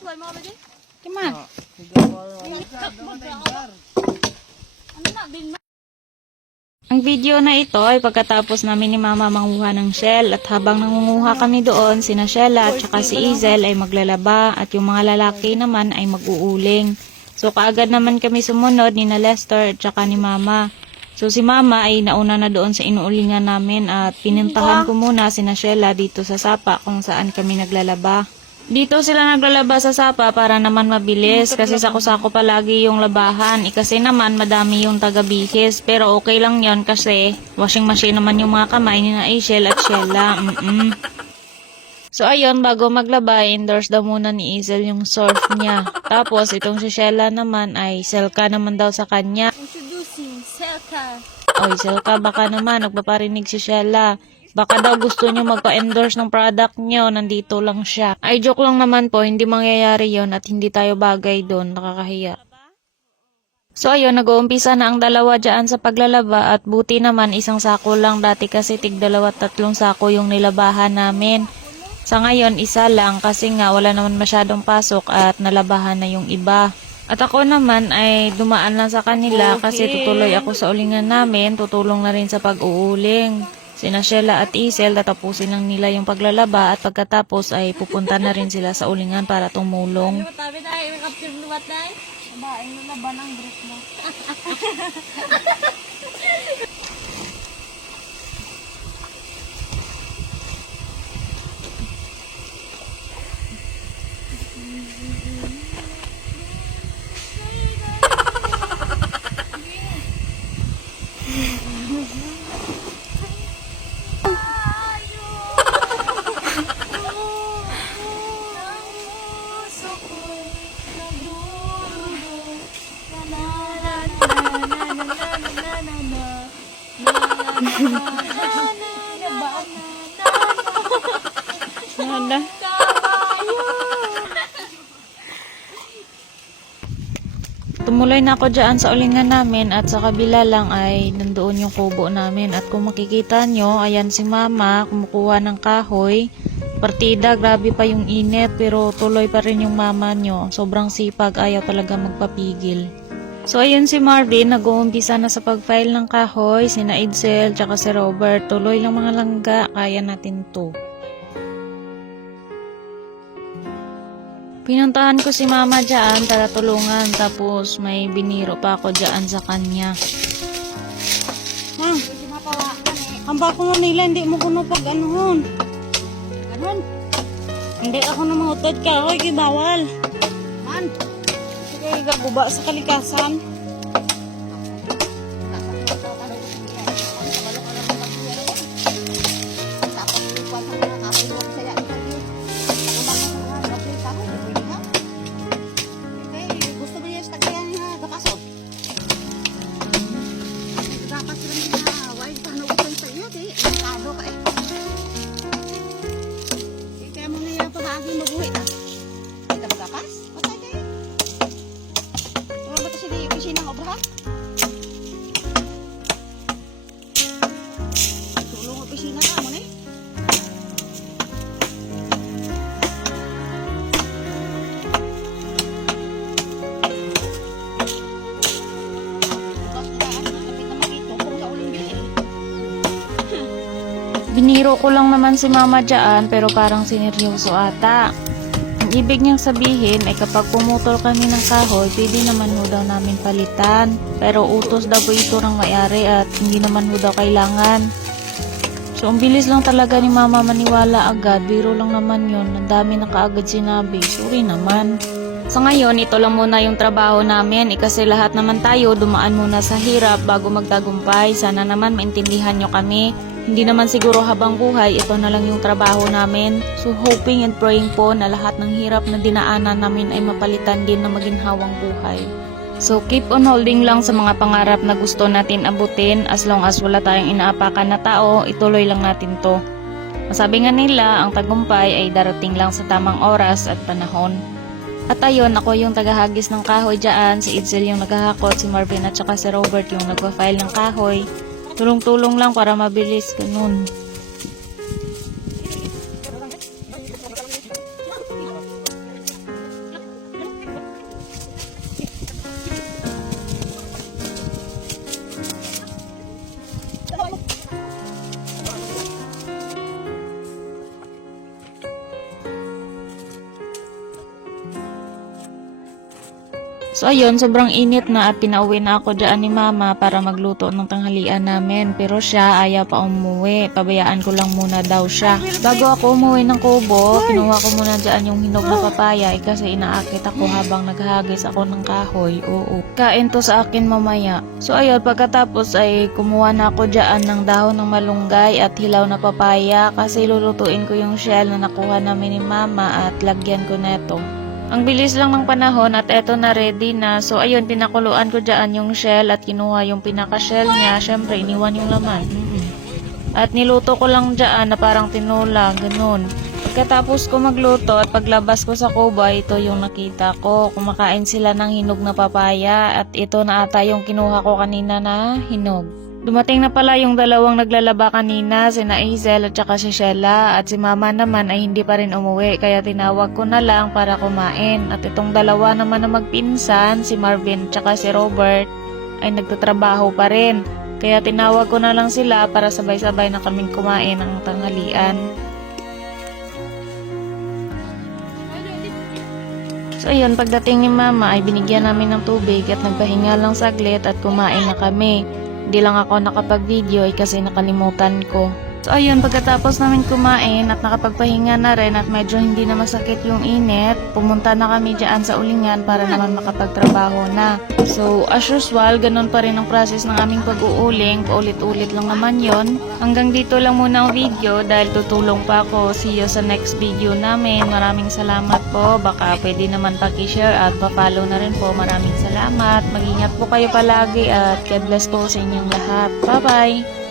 Why mo ba din? Kima? Ano na, din? Ang video na ito ay pagkatapos namin ni Mama manguha ng shell at habang nangunguha kami doon, sina Shella at saka si Izel ay maglalaba at yung mga lalaki naman ay mag-uuling. So kaagad naman kami sumunod ni na Lester at saka ni Mama. So si Mama ay nauna na doon sa inuulingan namin at pinintahan ko muna sina Shella dito sa sapa kung saan kami naglalaba. Dito sila naglalaba sa sapa para naman mabilis kasi sako-sako palagi yung labahan. Eh, kasi naman madami yung taga-bihis pero okay lang yon kasi washing machine naman yung mga kamay ni na Ishel at Shella. Mm-mm. So ayun, bago maglaba, endorse daw muna ni Izel yung surf niya. Tapos itong si Shella naman ay selka naman daw sa kanya. Introducing Selka. Oy, selka baka naman, nagpaparinig si Shella. Baka daw gusto niyo magpa-endorse ng product niyo, nandito lang siya. Ay, joke lang naman po, hindi mangyayari yon at hindi tayo bagay doon, nakakahiya. So ayun, nag-uumpisa na ang dalawa dyan sa paglalaba at buti naman isang sako lang dati kasi tig dalawa tatlong sako yung nilabahan namin. Sa ngayon, isa lang kasi nga wala naman masyadong pasok at nalabahan na yung iba. At ako naman ay dumaan lang sa kanila kasi tutuloy ako sa ulingan namin, tutulong na rin sa pag-uuling. Sina Sheila at Isel, tatapusin lang nila yung paglalaba at pagkatapos ay pupunta na rin sila sa ulingan para tumulong. Babaeng lalaban ang dress mo. Wala. Tumuloy na ako dyan sa ulingan namin at sa kabila lang ay nandoon yung kubo namin. At kung makikita nyo, ayan si mama kumukuha ng kahoy. Partida, grabe pa yung init pero tuloy pa rin yung mama nyo. Sobrang sipag, ayaw talaga magpapigil. So ayun si Marvin, nag-uumpisa na sa pag-file ng kahoy, sina Edsel, tsaka si Robert. Tuloy lang mga langga, kaya natin to. Pinuntahan ko si mama dyan para tulungan tapos may biniro pa ako dyan sa kanya. Ha? Hamba ko nga nila, hindi mo kuno pag anuhon. Anon? Hindi ako na mangutod ka, oy, bawal. Man? Sige, gaguba sa kalikasan. Biniro ko lang naman si mama dyan pero parang sineryoso ata. Ang ibig niyang sabihin ay kapag pumutol kami ng kahoy, pwede naman ho daw namin palitan. Pero utos daw ito ng may-ari at hindi naman ho daw kailangan. So, ang bilis lang talaga ni mama maniwala agad. Biro lang naman yun. Ang dami na kaagad sinabi. Sorry naman. Sa ngayon, ito lang muna yung trabaho namin. Eh, kasi lahat naman tayo dumaan muna sa hirap bago magtagumpay. Sana naman maintindihan nyo kami. Hindi naman siguro habang buhay, ito na lang yung trabaho namin. So hoping and praying po na lahat ng hirap na dinaanan namin ay mapalitan din na maginhawang buhay. So keep on holding lang sa mga pangarap na gusto natin abutin as long as wala tayong inaapakan na tao, ituloy lang natin to. Masabi nga nila, ang tagumpay ay darating lang sa tamang oras at panahon. At ayun, ako yung tagahagis ng kahoy dyan, si Edsel yung naghahakot, si Marvin at saka si Robert yung nagpa-file ng kahoy. Tulong-tulong lang para mabilis ganun. So ayun, sobrang init na at pinauwi na ako dyan ni mama para magluto ng tanghalian namin. Pero siya ayaw pa umuwi. Pabayaan ko lang muna daw siya. Bago ako umuwi ng kubo, kinuha ko muna dyan yung hinog na papaya eh, kasi inaakit ako habang naghahagis ako ng kahoy. Oo. Kain to sa akin mamaya. So ayun, pagkatapos ay kumuha na ako dyan ng dahon ng malunggay at hilaw na papaya kasi lulutuin ko yung shell na nakuha namin ni mama at lagyan ko neto. Ang bilis lang ng panahon at eto na ready na. So ayun, pinakuluan ko dyan yung shell at kinuha yung pinaka-shell niya. Syempre, iniwan yung laman. At niluto ko lang dyan na parang tinula, ganun. Pagkatapos ko magluto at paglabas ko sa kuba, ito yung nakita ko. Kumakain sila ng hinog na papaya at ito na ata yung kinuha ko kanina na hinog. Dumating na pala yung dalawang naglalaba kanina, si Hazel at saka si Sheila at si mama naman ay hindi pa rin umuwi kaya tinawag ko na lang para kumain. At itong dalawa naman na magpinsan, si Marvin at saka si Robert ay nagtatrabaho pa rin. Kaya tinawag ko na lang sila para sabay-sabay na kaming kumain ng tanghalian. So ayun, pagdating ni mama ay binigyan namin ng tubig at nagpahinga lang saglit at kumain na kami. Hindi lang ako nakapag-video ay kasi nakalimutan ko. So ayun, pagkatapos namin kumain at nakapagpahinga na rin at medyo hindi na masakit yung init, pumunta na kami dyan sa ulingan para naman makapagtrabaho na. So as usual, ganun pa rin ang process ng aming pag-uuling, paulit-ulit lang naman yon. Hanggang dito lang muna ang video dahil tutulong pa ako. See you sa next video namin. Maraming salamat po. Baka pwede naman paki-share at pa-follow na rin po. Maraming salamat. Mag-ingat po kayo palagi at God bless po sa inyong lahat. Bye-bye!